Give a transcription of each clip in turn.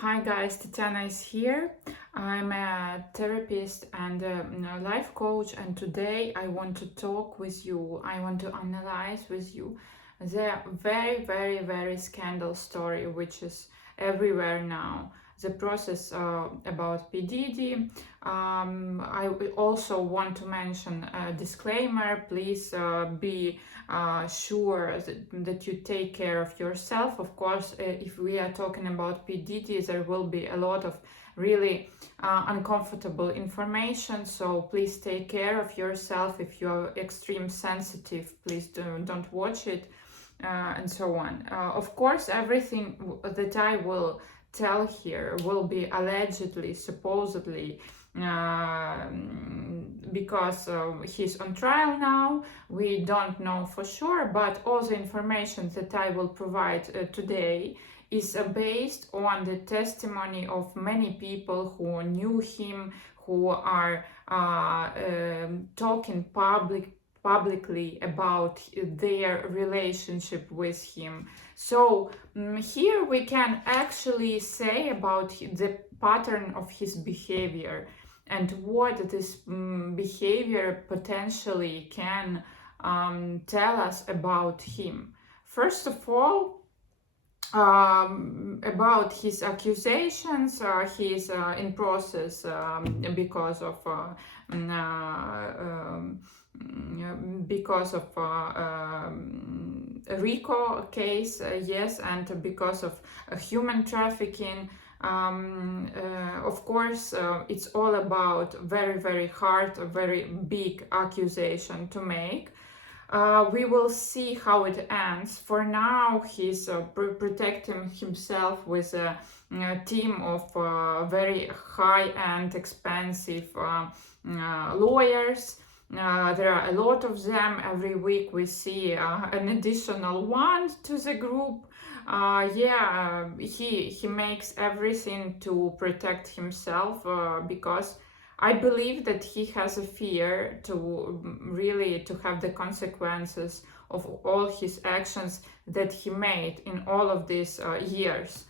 Hi guys, Tatiana is here. I'm a therapist and a life coach, and today I want to talk with you. I want to analyze with you the very scandal story which is everywhere now. The process about P Diddy. I also want to mention a disclaimer. Please be sure that you take care of yourself. Of course, if we are talking about P Diddy, there will be a lot of really uncomfortable information, so please take care of yourself. If you're extreme sensitive, please don't watch it, and so on. Of course, everything that I will tell here will be allegedly, supposedly, because he's on trial now. We don't know for sure, but all the information that I will provide today is based on the testimony of many people who knew him, who are talking publicly about their relationship with him. So here we can actually say about the pattern of his behavior and what this behavior potentially can tell us about him. First of all, about his accusations, he's in process because of RICO case, yes, and because of human trafficking. Of course, it's all about very hard, very big accusation to make. We will see how it ends. For now, he's protecting himself with a team of very high-end, expensive lawyers. There are a lot of them. Every week we see an additional one to the group. He makes everything to protect himself because I believe that he has a fear to really to have the consequences of all his actions that he made in all of these years.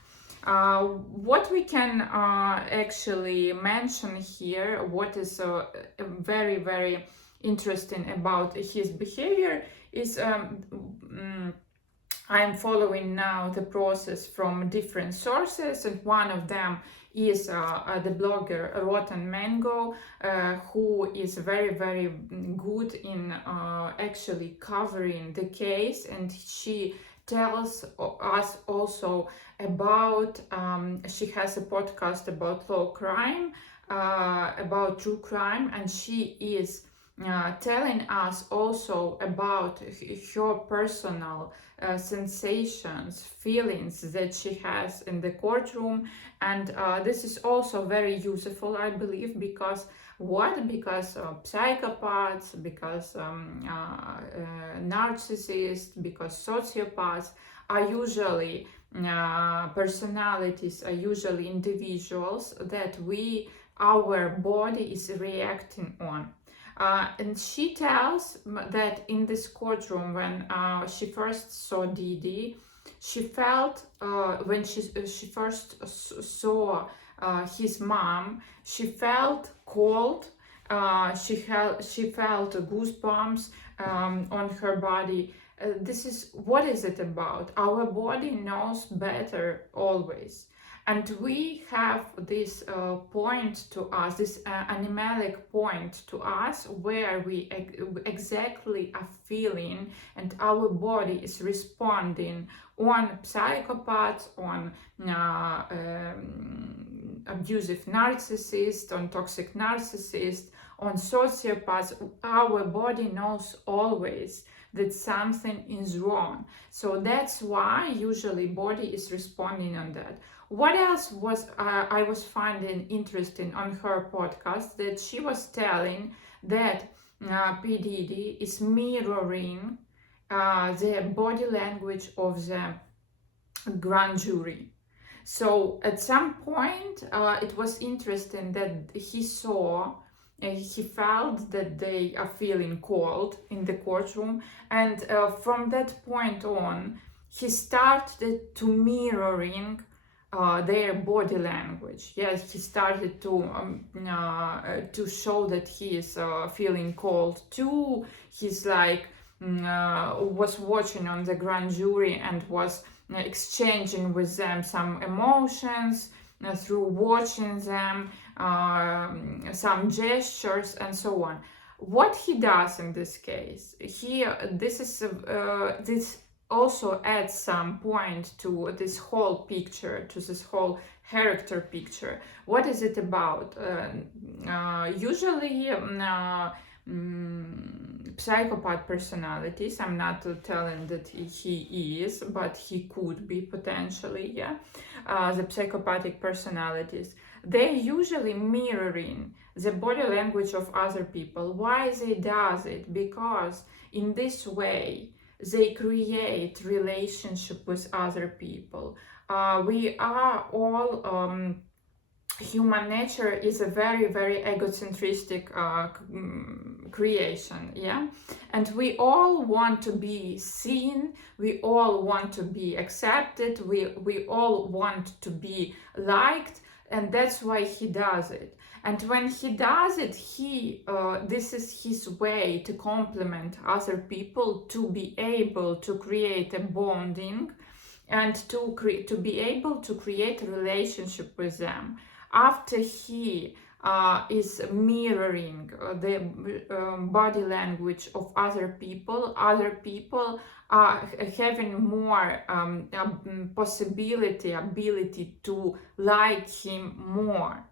What we can actually mention here, what is very interesting about his behavior is I'm following now the process from different sources, and one of them is the blogger Rotten Mango, who is very good in actually covering the case, and she tells us also about she has a podcast about law crime, about true crime, and she is telling us also about her personal sensations, feelings that she has in the courtroom. And this is also very useful, I believe, because because psychopaths, because narcissists, because sociopaths are usually personalities, are usually individuals that our body is reacting on. And she tells that in this courtroom, when she first saw Diddy, she felt when she first saw his mom, she felt cold. She felt goosebumps on her body. What is it about? Our body knows better always. And we have this point to us, this animalic point to us, where we exactly are feeling, and our body is responding on psychopaths, on abusive narcissists, on toxic narcissists, on sociopaths. Our body knows always that something is wrong. So that's why usually body is responding on that. What else was I was finding interesting on her podcast, that she was telling that P Diddy is mirroring the body language of the grand jury. So at some point it was interesting that he felt that they are feeling cold in the courtroom, and from that point on he started to mirroring their body language. Yes, he started to show that he is feeling cold too. He's like was watching on the grand jury and was exchanging with them some emotions through watching them, some gestures and so on. What he does in this case, this also adds some point to this whole picture, to this whole character picture. What is it about? Usually psychopath personalities, I'm not telling that he is, but he could be potentially, yeah. The psychopathic personalities, they're usually mirroring the body language of other people. Why they does it? Because in this way they create relationship with other people. We are all human nature is a very, very egocentristic creation, yeah, and we all want to be seen, we all want to be accepted, we all want to be liked, and that's why he does it. And when he does it, this is his way to complement other people, to be able to create a bonding and to be able to create a relationship with them. After he is mirroring the body language of other people are having more ability to like him more.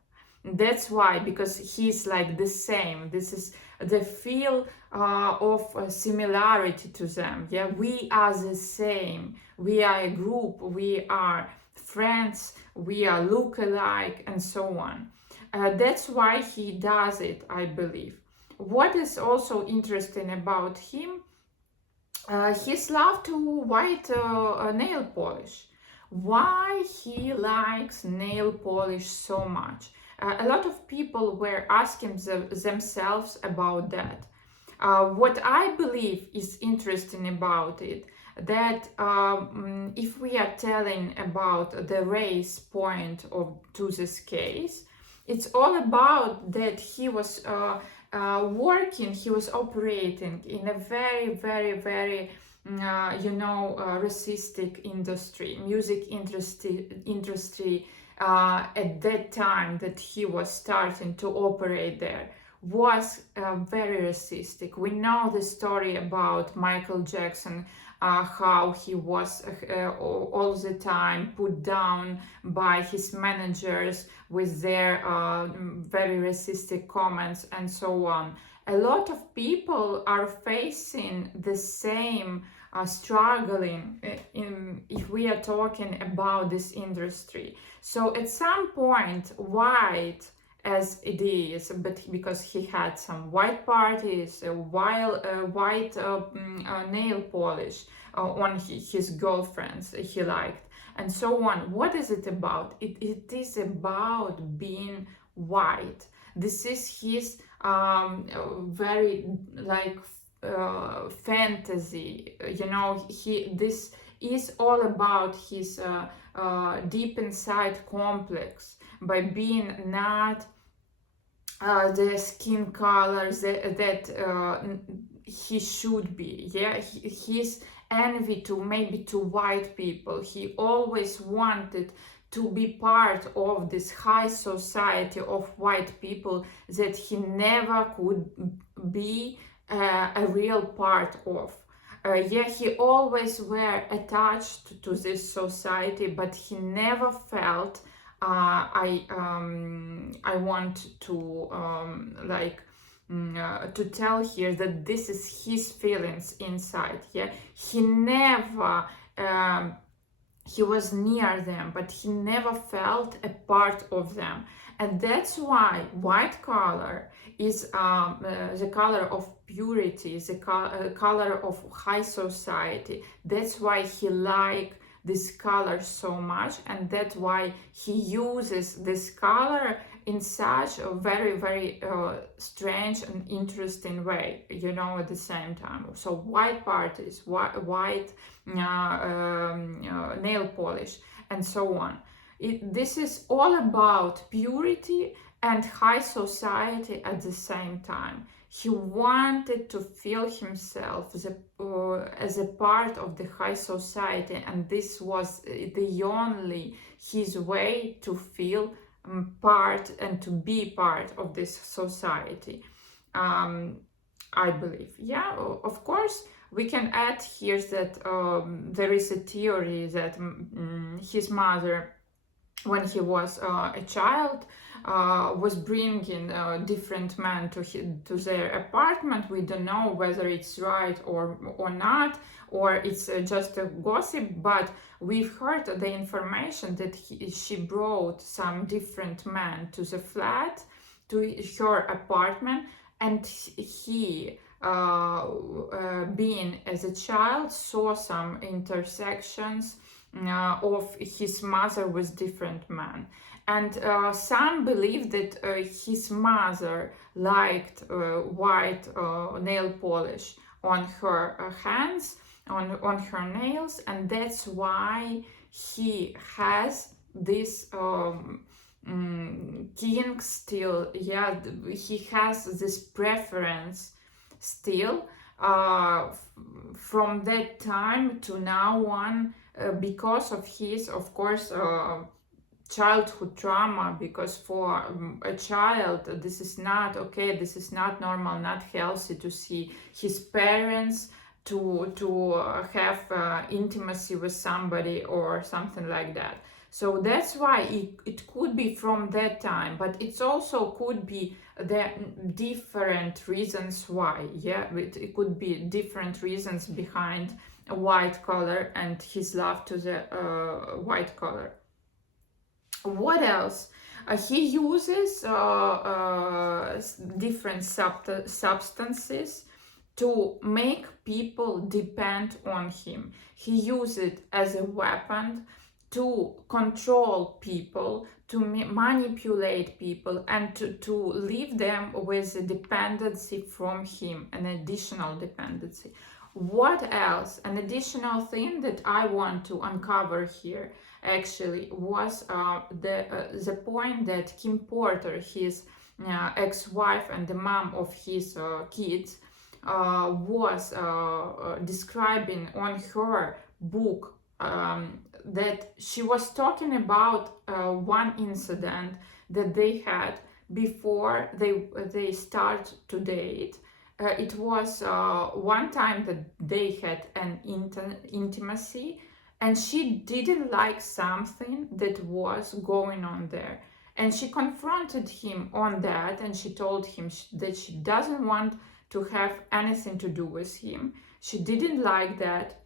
That's why, because he's like the same. This is the feel of similarity to them. Yeah, we are the same. We are a group. We are friends. We are look-alike, and so on. That's why he does it, I believe. What is also interesting about him? His love to white nail polish. Why he likes nail polish so much? A lot of people were asking themselves about that. What I believe is interesting about it, that if we are telling about the race point to this case, it's all about that he was working, he was operating in a very, very, very racistic industry, music industry at that time that he was starting to operate there was very racistic. We know the story about Michael Jackson, how he was all the time put down by his managers with their very racistic comments and so on. A lot of people are facing the same struggling if we are talking about this industry. So at some point, white as it is, but because he had some white parties, white nail polish on his girlfriends he liked, and so on. What is it about? It is about being white. This is his very like fantasy. This is all about his deep inside complex by being not the skin colors that he should be. Yeah, his envy to maybe to white people. He always wanted to be part of this high society of white people that he never could be a real part of. He always were attached to this society, but he never felt I want to to tell here that this is his feelings inside. Yeah, he never he was near them, but he never felt a part of them. And that's why white color is the color of purity, the color of high society. That's why he likes this color so much, and that's why he uses this color in such a very, very strange and interesting way, at the same time. So white parties, white nail polish, and so on. This is all about purity and high society at the same time. He wanted to feel himself as a part of the high society, and this was the only his way to feel part and to be part of this society. I believe. Yeah, of course, we can add here that there is a theory that his mother, when he was a child, was bringing different men to their apartment. We don't know whether it's right or not, or it's just a gossip, but we've heard the information that she brought some different men to the flat, to her apartment, and he being as a child saw some intersections of his mother with different men. And some believe that his mother liked white nail polish on her hands, on her nails, and that's why he has this kink still. Yeah, he has this preference still from that time to now on, because of his, of course, childhood trauma, because for a child this is not okay, this is not normal, not healthy to see his parents to have intimacy with somebody or something like that. So that's why it could be from that time, but it also could be the different reasons why. Yeah, it could be different reasons behind a white collar and his love to the white collar. What else? He uses different substances to make people depend on him. He uses it as a weapon to control people, to manipulate people, and to leave them with a dependency from him, an additional dependency. What else? An additional thing that I want to uncover here actually was the point that Kim Porter, his ex-wife and the mom of his kids, was describing on her book, that she was talking about one incident that they had before they start to date. It was one time that they had an intimacy, and she didn't like something that was going on there, and she confronted him on that, and she told him that she doesn't want to have anything to do with him. She didn't like that.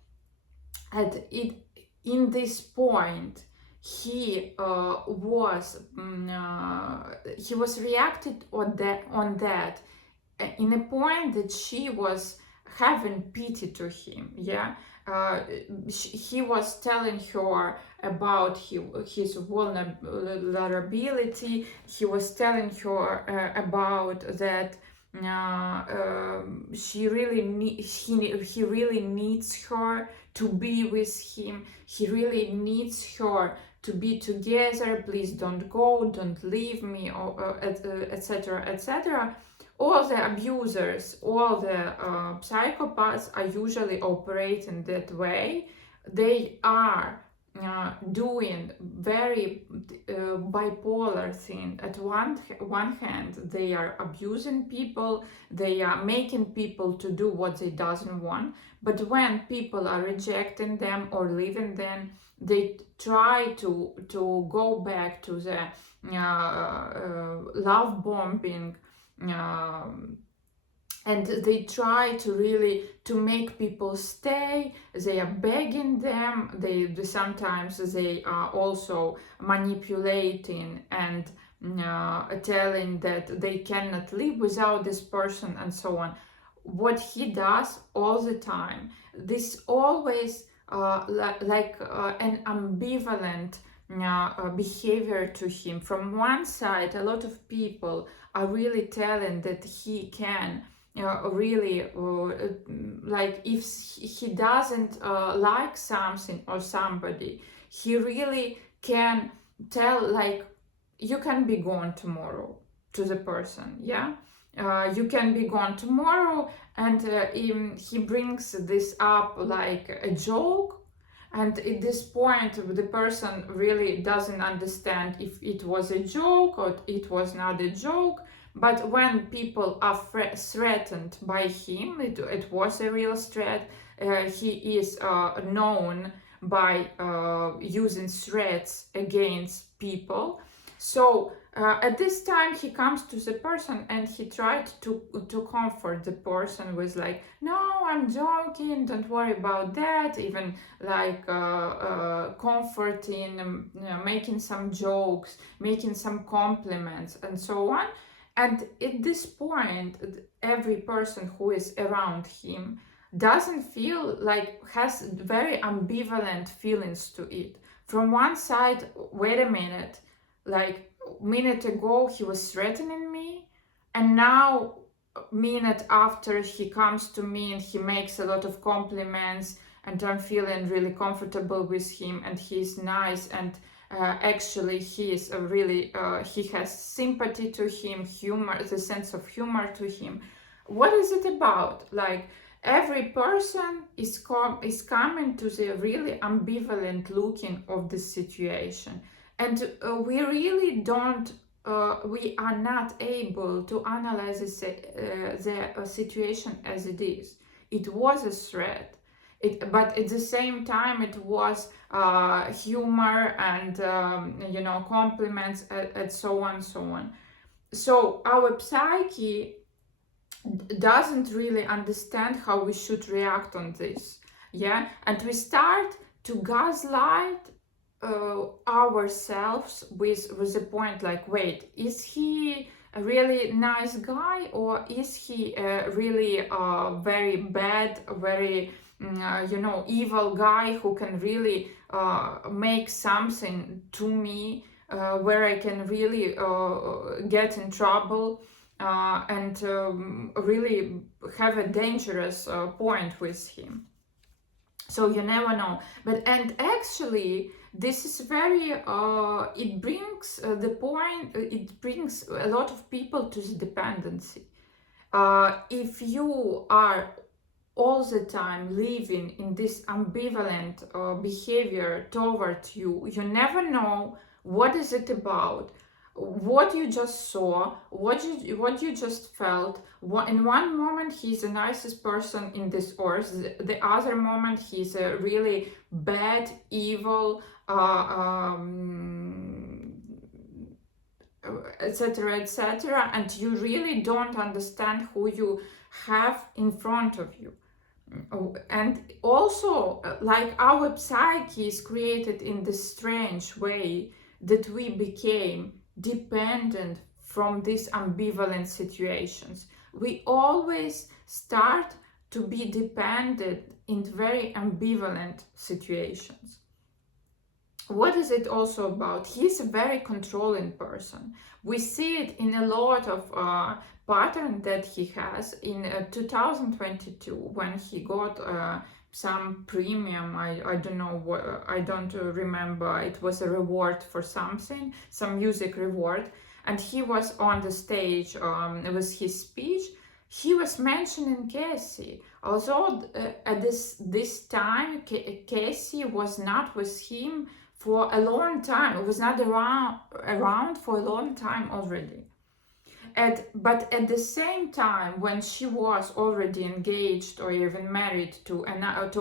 At it, in this point, he was reacted on that in a point that she was having pity to him. Yeah, he was telling her about his vulnerability. He was telling her about that he really needs her to be with him. He really needs her to be together. Please don't go, don't leave me, or etc., etc. All the abusers, all the psychopaths are usually operating that way. They are doing very bipolar thing. At one hand, they are abusing people, they are making people to do what they doesn't want, but when people are rejecting them or leaving them, they try to go back to the love bombing, and they try to really to make people stay. They are begging them. They sometimes they are also manipulating and telling that they cannot live without this person and so on. What he does all the time, this always like an ambivalent behavior to him. From one side, a lot of people are really telling that he can really like if he doesn't like something or somebody, he really can tell like, you can be gone tomorrow to the person, yeah. You can be gone tomorrow, and he brings this up like a joke, and at this point the person really doesn't understand if it was a joke or it was not a joke. But when people are threatened by him, it was a real threat. He is known by using threats against people. So at this time he comes to the person and he tried to comfort the person with like, no, I'm joking, don't worry about that, even like comforting, making some jokes, making some compliments and so on. And at this point every person who is around him doesn't feel like, has very ambivalent feelings to it. From one side, wait a minute, like minute ago he was threatening me, and now minute after he comes to me and he makes a lot of compliments, and I'm feeling really comfortable with him, and he's nice, and actually he is a really he has sympathy to him, humor, the sense of humor to him. What is it about? Like, every person is coming to the really ambivalent looking of the situation, and we really don't we are not able to analyze the situation as it is. It was a threat, but at the same time it was humor and compliments, and so on, so on. So our psyche doesn't really understand how we should react on this, yeah. And we start to gaslight ourselves with the point like, wait, is he a really nice guy, or is he a really very bad, very evil guy who can really make something to me where I can really get in trouble and really have a dangerous point with him. So you never know. But and actually this is very it brings it brings a lot of people to the dependency. If you are all the time living in this ambivalent behavior toward you, you never know what is it about, what you just saw, what you just felt. In one moment he's the nicest person in this earth, the other moment he's a really bad, evil, etc., etc., and you really don't understand who you have in front of you. And also, like, our psyche is created in this strange way that we became dependent from these ambivalent situations. We always start to be dependent in very ambivalent situations. What is it also about? He's a very controlling person. We see it in a lot of pattern that he has in 2022 when he got some premium. I don't know what, I don't remember. It was a reward for something, some music reward, and he was on the stage with his speech. He was mentioning Cassie, although at this time Cassie was not with him for a long time. It was not around for a long time already. But at the same time, when she was already engaged or even married to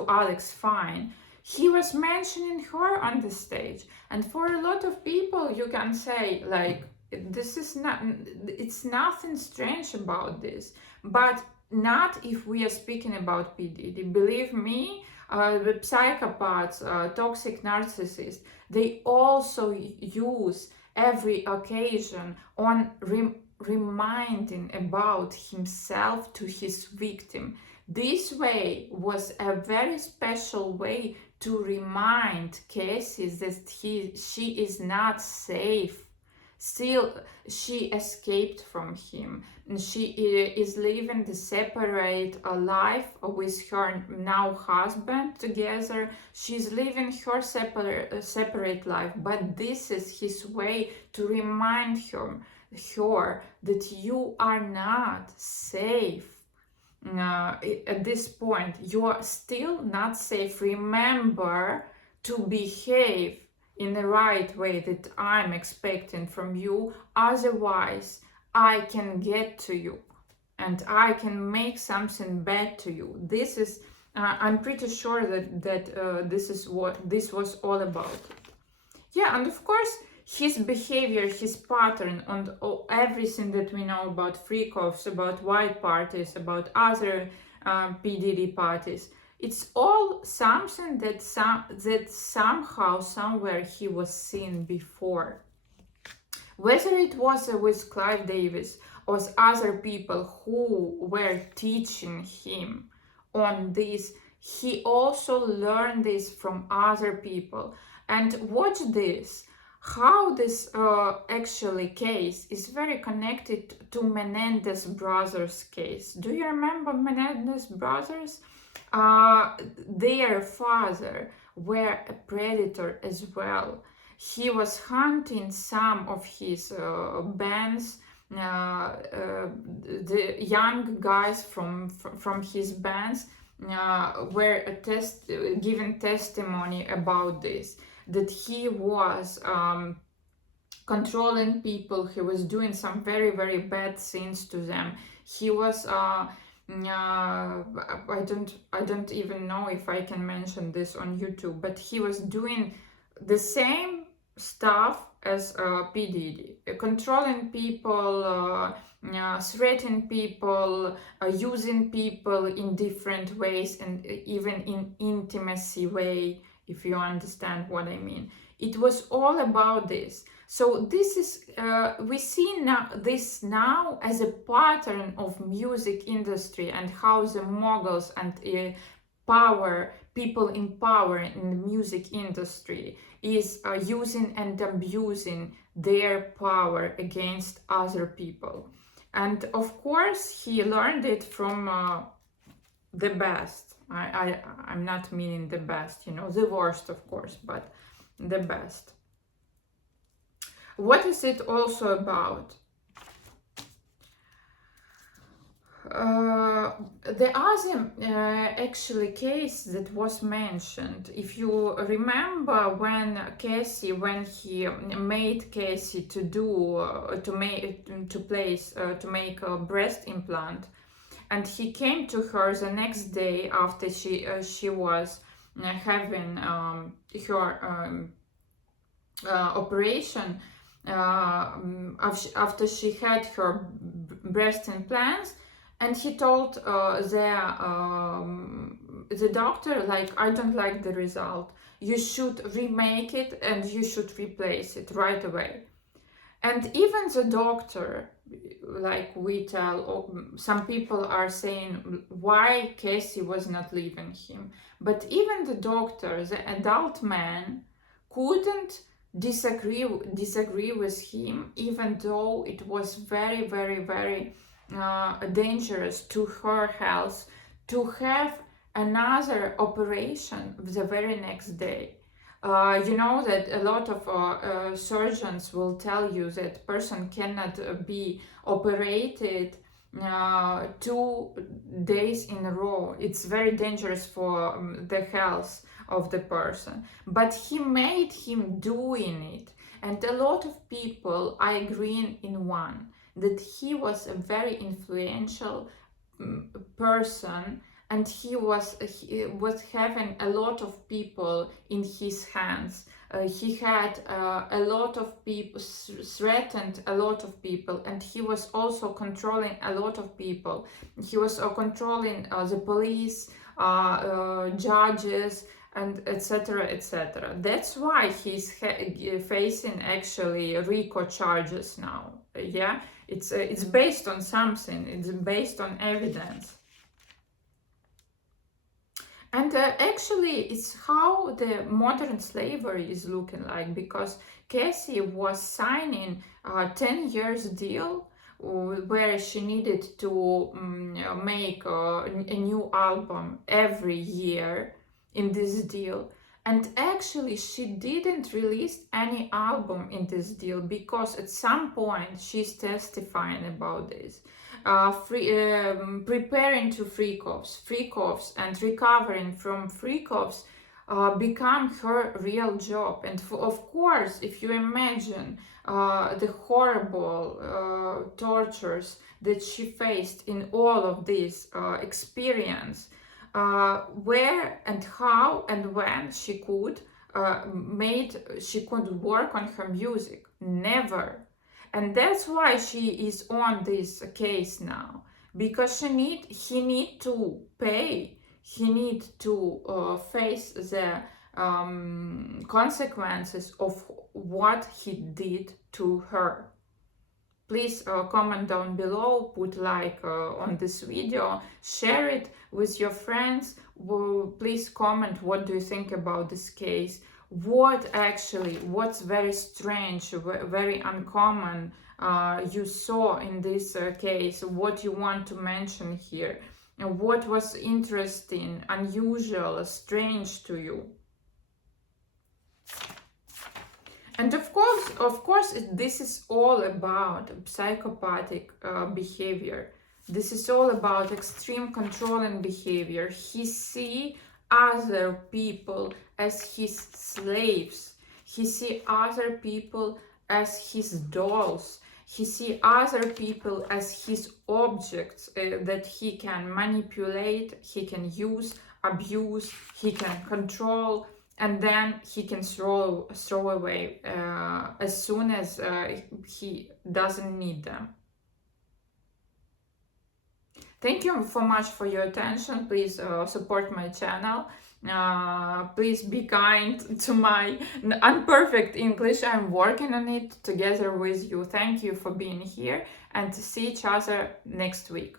Alex Fine, he was mentioning her on the stage. And for a lot of people, you can say like, this is not, it's nothing strange about this. But not if we are speaking about P Diddy. Believe me, the psychopaths, toxic narcissists, they also use every occasion on reminding about himself to his victim. This way was a very special way to remind Cassie that she is not safe. Still, she escaped from him. She is living the separate life with her now husband together. She's living her separate life, but this is his way to remind her that you are not safe. At this point, you are still not safe. Remember to behave in the right way that I'm expecting from you. Otherwise, I can get to you and I can make something bad to you. This is, I'm pretty sure that this is what this was all about. Yeah, and of course, his behavior, his pattern, and everything that we know about freak-offs, about white parties, about other P Diddy parties, it's all something that somehow, somewhere he was seen before. Whether it was with Clive Davis or other people who were teaching him on this, he also learned this from other people. And watch this, how this actually case is very connected to Menendez brothers case. Do you remember Menendez brothers? Their father were a predator as well. He was hunting some of his bands, the young guys from his bands were given testimony about this, that he was controlling people. He was doing some very, very bad things to them. He was I don't even know if I can mention this on YouTube, but he was doing the same stuff as P Diddy, controlling people, threatening people, using people in different ways, and even in intimacy way, if you understand what I mean. It was all about this. So this is, we see this now as a pattern of music industry, and how the moguls and people in power in the music industry is using and abusing their power against other people. And of course, he learned it from the best. I'm not meaning the best, the worst, of course, but the best. What is it also about? The other actually case that was mentioned, if you remember, when he made Cassie to make a breast implant, and he came to her the next day after she was having her operation, after she had her breast implants, and he told the doctor, like, I don't like the result. You should remake it and you should replace it right away. And even the doctor, like we tell, some people are saying why Cassie was not leaving him. But even the doctor, the adult man, couldn't disagree with him, even though it was very, very, very dangerous to her health to have another operation the very next day. You know that a lot of surgeons will tell you that person cannot be operated 2 days in a row. It's very dangerous for the health of the person. But he made him doing it. And a lot of people are agreeing in one, that he was a very influential person, and he was having a lot of people in his hands. He had a lot of people, threatened a lot of people, and he was also controlling a lot of people. He was controlling the police, judges, and etc., etc. That's why he's facing actually RICO charges now. Yeah, it's based on something. It's based on evidence. And actually, it's how the modern slavery is looking like, because Cassie was signing a 10 years deal where she needed to make a new album every year in this deal. And actually, she didn't release any album in this deal because at some point she's testifying about this. Preparing to freak offs, and recovering from freak-offs become her real job. And of course, if you imagine the horrible tortures that she faced in all of this experience, where and how and when she could work on her music? Never. And that's why she is on this case now, because he need to pay, he need to face the consequences of what he did to her. Please comment down below, put like on this video, share it with your friends. Please comment what do you think about this case. What's very strange, very uncommon you saw in this case, what you want to mention here, and what was interesting, unusual, strange to you. And of course, this is all about psychopathic behavior. This is all about extreme controlling behavior. He see other people as his slaves. He see other people as his dolls. He see other people as his objects that he can manipulate, he can use, abuse, he can control, and then he can throw away as soon as he doesn't need them. Thank you so much for your attention. Please support my channel. Please be kind to my imperfect English. I'm working on it together with you. Thank you for being here, and see each other next week.